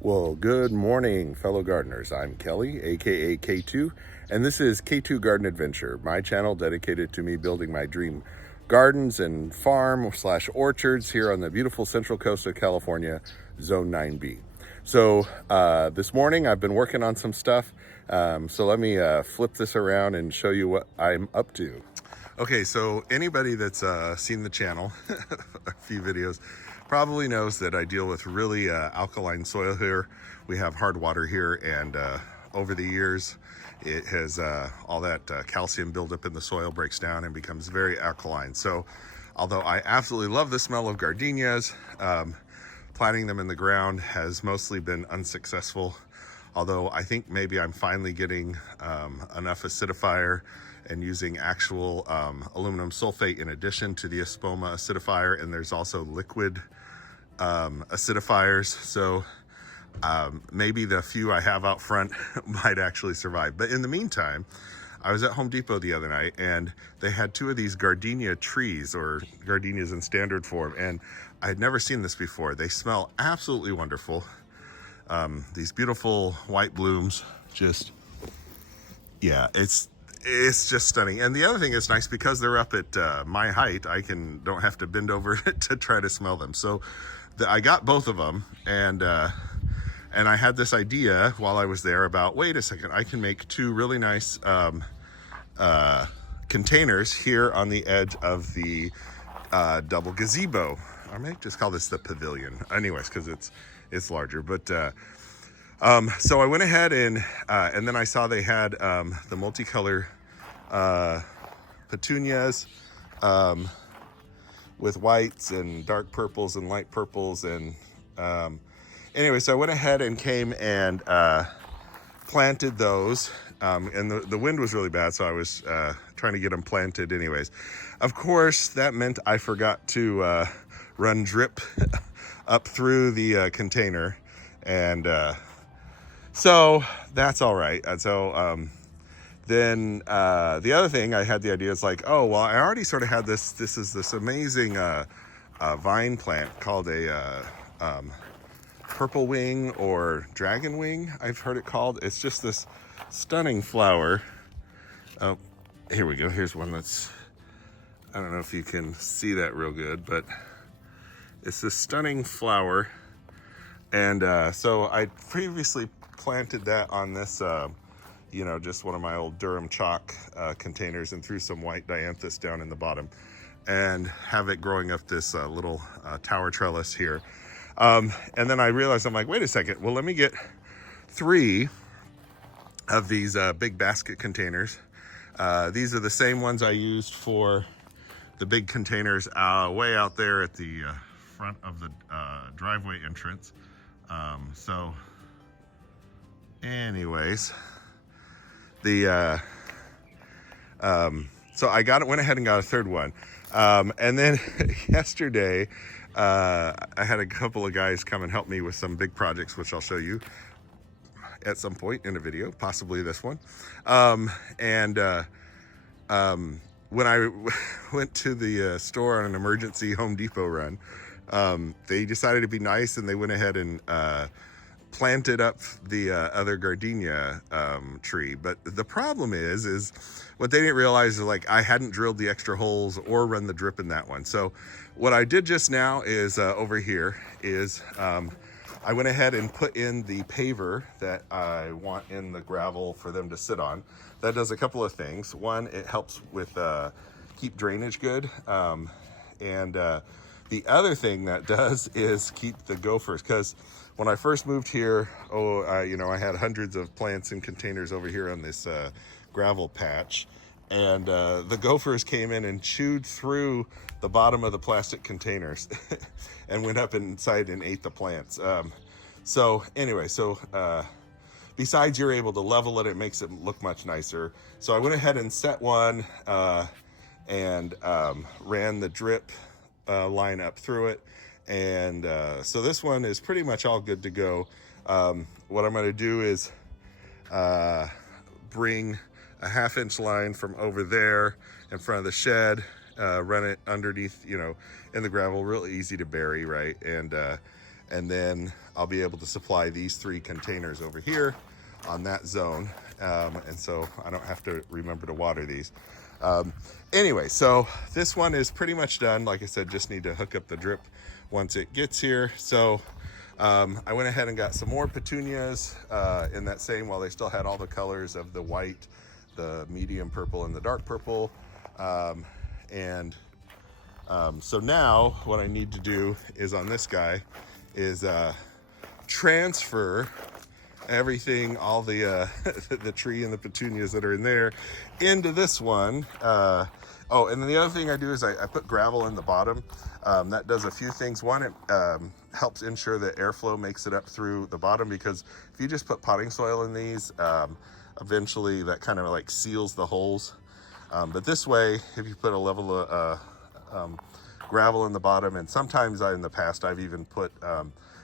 Well, good morning, fellow gardeners. I'm Kelly, aka K2, and this is K2 Garden Adventure, my channel dedicated to me building my dream gardens and farm/orchards here on the beautiful central coast of California, Zone 9B. So this morning I've been working on some stuff, so let me flip this around and show you what I'm up to. Okay, so anybody that's seen the channel, a few videos, probably knows that I deal with really alkaline soil here. We have hard water here, and over the years, it has all that calcium buildup in the soil breaks down and becomes very alkaline. So, although I absolutely love the smell of gardenias, planting them in the ground has mostly been unsuccessful. Although I think maybe I'm finally getting enough acidifier and using actual aluminum sulfate in addition to the espoma acidifier, and there's also liquid acidifiers. So maybe the few I have out front might actually survive. But in the meantime, I was at Home Depot the other night and they had two of these gardenia trees, or gardenias in standard form, and I had never seen this before. They smell absolutely wonderful. These beautiful white blooms, just, yeah, it's just stunning. And the other thing is nice because they're up at my height, I don't have to bend over to try to smell them. So I got both of them, and I had this idea while I was there about, wait a second, I can make two really nice containers here on the edge of the double gazebo. I might just call this the pavilion, anyways, because it's larger. But so I went ahead and then I saw they had the multicolor petunias with whites and dark purples and light purples, and anyway, so I went ahead and came and planted those, and the wind was really bad, so I was trying to get them planted anyways. Of course, that meant I forgot to run drip up through the container, and so that's all right. And so then the other thing I had the idea is like, oh, well, I already sort of had this is this amazing vine plant called a purple wing or dragon wing, I've heard it called. It's just this stunning flower. Oh, here we go. Here's one that's, I don't know if you can see that real good, but it's this stunning flower. And so I previously planted that on this, just one of my old Durham chalk containers, and threw some white dianthus down in the bottom, and have it growing up this little tower trellis here. And then I realized, I'm like, wait a second, well, let me get 3 of these big basket containers. These are the same ones I used for the big containers way out there at the front of the driveway entrance. So anyways, so I went ahead and got a third one. And then yesterday, I had a couple of guys come and help me with some big projects, which I'll show you at some point in a video, possibly this one. When I went to the store on an emergency Home Depot run, they decided to be nice, and they went ahead and planted up the other gardenia tree. But the problem is what they didn't realize is, like, I hadn't drilled the extra holes or run the drip in that one. So what I did just now is over here is I went ahead and put in the paver that I want in the gravel for them to sit on. That does a couple of things. One, it helps with keep drainage good, and the other thing that does is keep the gophers, because when I first moved here, I had hundreds of plants in containers over here on this gravel patch, and the gophers came in and chewed through the bottom of the plastic containers and went up inside and ate the plants. So anyway, besides you're able to level it, it makes it look much nicer. So I went ahead and set one and ran the drip line up through it. And so this one is pretty much all good to go. What I'm going to do is bring a 1/2 inch line from over there in front of the shed, run it underneath, in the gravel, real easy to bury, right? And and then I'll be able to supply these 3 containers over here on that zone, and so I don't have to remember to water these. Anyway, so this one is pretty much done. Like I said, just need to hook up the drip once it gets here. So I went ahead and got some more petunias in that same, while they still had all the colors of the white, the medium purple, and the dark purple. So now what I need to do is on this guy is transfer everything, all the the tree and the petunias that are in there, into this one. Oh, and then the other thing I do is I put gravel in the bottom. That does a few things. One, it helps ensure that airflow makes it up through the bottom, because if you just put potting soil in these, eventually that kind of like seals the holes. But this way, if you put a level of gravel in the bottom, and sometimes in the past I've even put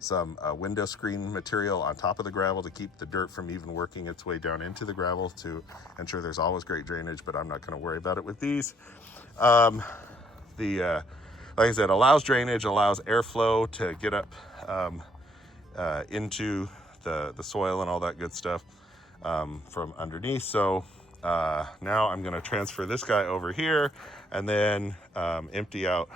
some window screen material on top of the gravel to keep the dirt from even working its way down into the gravel, to ensure there's always great drainage, but I'm not going to worry about it with these. Like I said, allows drainage, allows airflow to get up into the soil and all that good stuff from underneath. So now I'm going to transfer this guy over here, and then empty out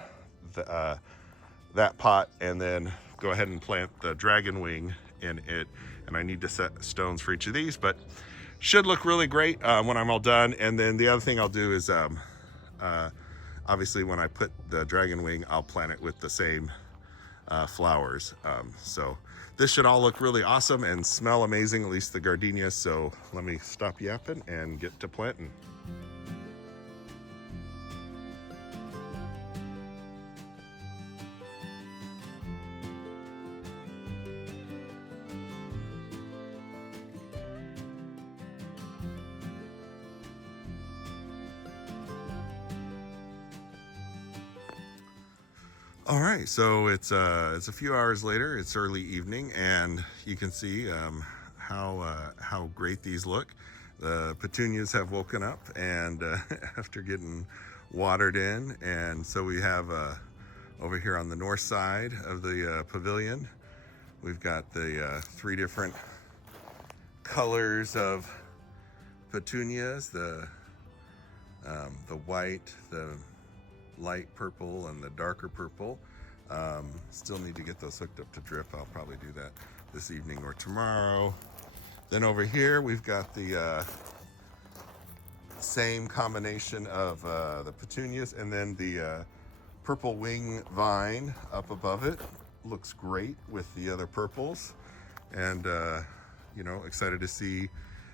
that pot, and then go ahead and plant the dragon wing in it. And I need to set stones for each of these, but should look really great when I'm all done. And then the other thing I'll do is obviously when I put the dragon wing, I'll plant it with the same flowers. So this should all look really awesome and smell amazing, at least the gardenia. So let me stop yapping and get to planting. All right, so it's a few hours later. It's early evening, and you can see how great these look. The petunias have woken up, and after getting watered in, and so we have over here on the north side of the pavilion, we've got the 3 different colors of petunias: the white, the light purple, and the darker purple. Still need to get those hooked up to drip. I'll probably do that this evening or tomorrow. Then over here we've got the same combination of the petunias, and then the purple wing vine up above it looks great with the other purples. And you know, excited to see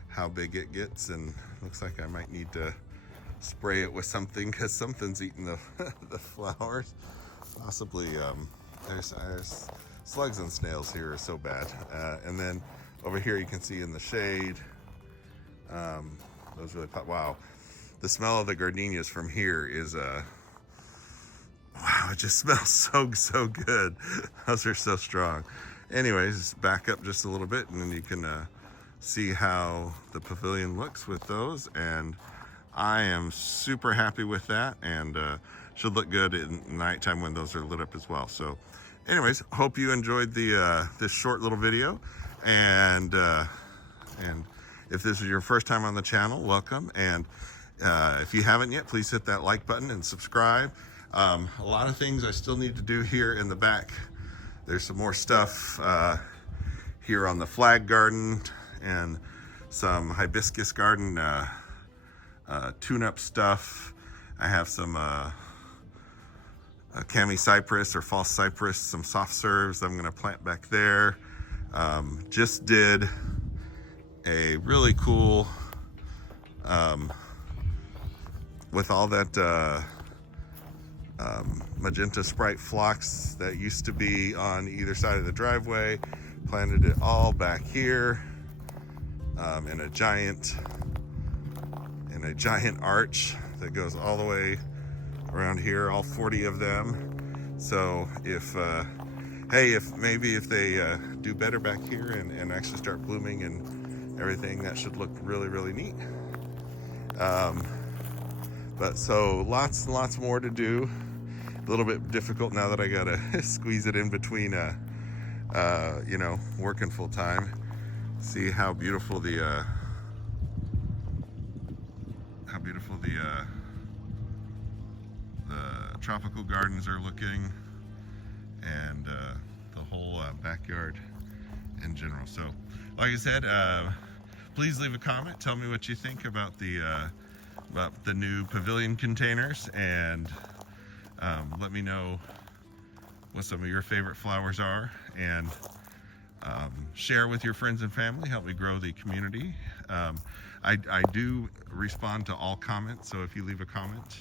how big it gets, and looks like I might need to spray it with something, because something's eating the flowers. Possibly there's slugs and snails here are so bad. And then over here you can see in the shade, those really pop. Wow, the smell of the gardenias from here is wow, it just smells so good. Those are so strong. Anyways, back up just a little bit, and then you can see how the pavilion looks with those. And I am super happy with that, and should look good in nighttime when those are lit up as well. So anyways, hope you enjoyed the this short little video, and if this is your first time on the channel, welcome. And if you haven't yet, please hit that like button and subscribe. A lot of things I still need to do here in the back. There's some more stuff here on the flag garden, and some hibiscus garden tune-up stuff. I have some cami cypress or false cypress, some soft serves I'm going to plant back there. Just did a really cool, with all that magenta Sprite phlox that used to be on either side of the driveway, planted it all back here in a giant arch that goes all the way around here, all 40 of them. So if maybe if they do better back here and actually start blooming and everything, that should look really neat. But so lots and lots more to do. A little bit difficult now that I gotta squeeze it in between you know, working full time. See how beautiful the the tropical gardens are looking, and the whole backyard in general. So, like I said, please leave a comment. Tell me what you think about the new pavilion containers, and let me know what some of your favorite flowers are, and share with your friends and family. Help me grow the community. I do respond to all comments, so if you leave a comment,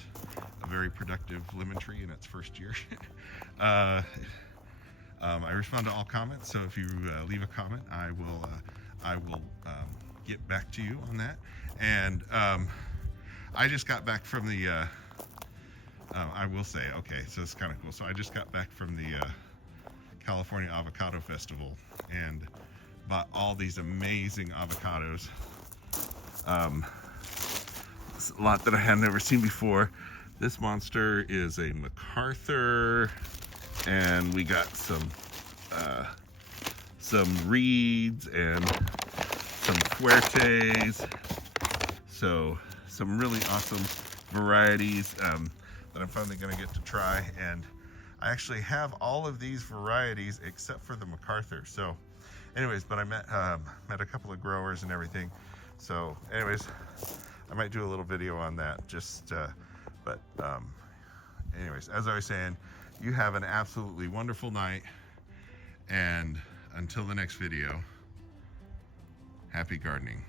a very productive lemon tree in its first year. I respond to all comments, so if you leave a comment, I will get back to you on that. And I just got back from the I will say, okay, so it's kind of cool. So I just got back from the California Avocado Festival and bought all these amazing avocados. It's a lot that I had never seen before. This monster is a MacArthur, and we got some reeds and some fuertes. So some really awesome varieties that I'm finally going to get to try. And I actually have all of these varieties except for the MacArthur. So anyways, but I met a couple of growers and everything. So anyways, I might do a little video on that. Just anyways, as I was saying, you have an absolutely wonderful night, and until the next video, happy gardening.